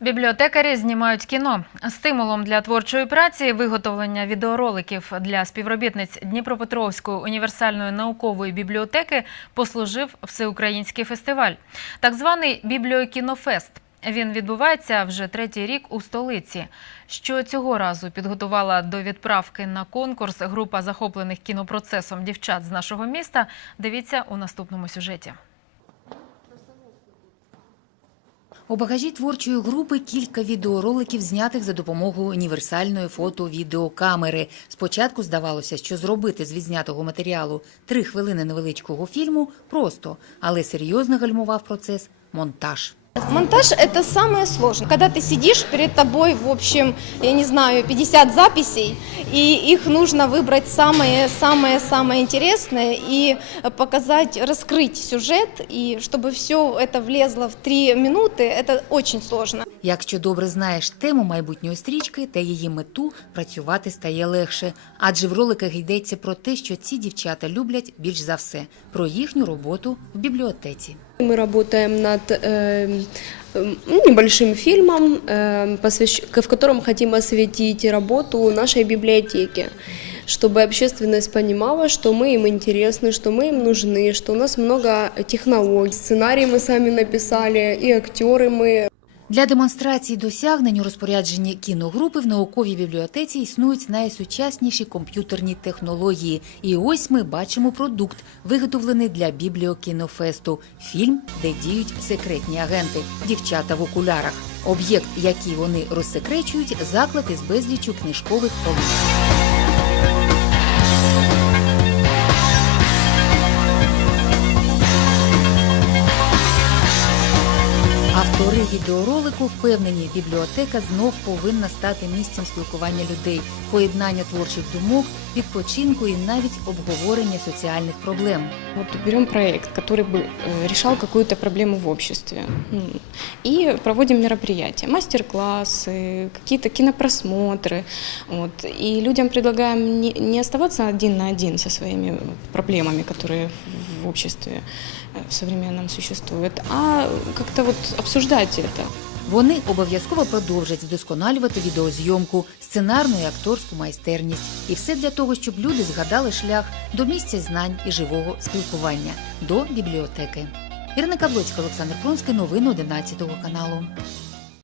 Бібліотекарі знімають кіно. Стимулом для творчої праці виготовлення відеороликів для співробітниць Дніпропетровської універсальної наукової бібліотеки послужив всеукраїнський фестиваль, так званий Бібліокінофест. Він відбувається вже третій рік у столиці. Що цього разу підготувала до відправки на конкурс група захоплених кінопроцесом дівчат з нашого міста. Дивіться у наступному сюжеті. У багажі творчої групи кілька відеороликів, знятих за допомогою універсальної фото-відеокамери. Спочатку здавалося, що зробити з відзнятого матеріалу три хвилини невеличкого фільму просто, але серйозно гальмував процес монтаж. Монтаж – это самое сложное. Когда ты сидишь, перед тобой, в общем, я не знаю, 50 записей, и их нужно выбрать самое-самое-самое интересное и показать, раскрыть сюжет, и чтобы все это влезло в три минуты, это очень сложно. Якщо добре знаєш тему майбутньої стрічки та її мету, працювати стає легше. Адже в роликах йдеться про те, що ці дівчата люблять більш за все про їхню роботу в бібліотеці. Мы работаем над э, э, небольшим фильмом, э, посвящ- к- в котором хотим осветить работу нашей библиотеки, чтобы общественность понимала, что мы им интересны, что мы им нужны, что у нас много технологий. Сценарий мы сами написали, и актеры мы Для демонстрації досягнень у розпорядженні кіногрупи в науковій бібліотеці існують найсучасніші комп'ютерні технології. І ось ми бачимо продукт, виготовлений для бібліокінофесту. Фільм, де діють секретні агенти, дівчата в окулярах. Об'єкт, який вони розсекречують, заклад із безлічу книжкових полиць. Автори відеоролику впевнені, бібліотека знов повинна стати місцем спілкування людей, поєднання творчих думок, відпочинку і навіть обговорення соціальних проблем. Вот берем проект, который бы э, решал какую-то проблему в обществе. М. И проводим мероприятия, мастер-классы, какие-то кинопросмотры. Вот. И людям предлагаем не, не оставаться один на один со своими вот проблемами, которые в- в обществе э, в современном существуют, а как-то вот обсуждать это. Вони обов'язково продовжать вдосконалювати відеозйомку, сценарну і акторську майстерність. І все для того, щоб люди згадали шлях до місця знань і живого спілкування до бібліотеки. Ірина Каблоцька, Олександр Пронський, новини 11 каналу.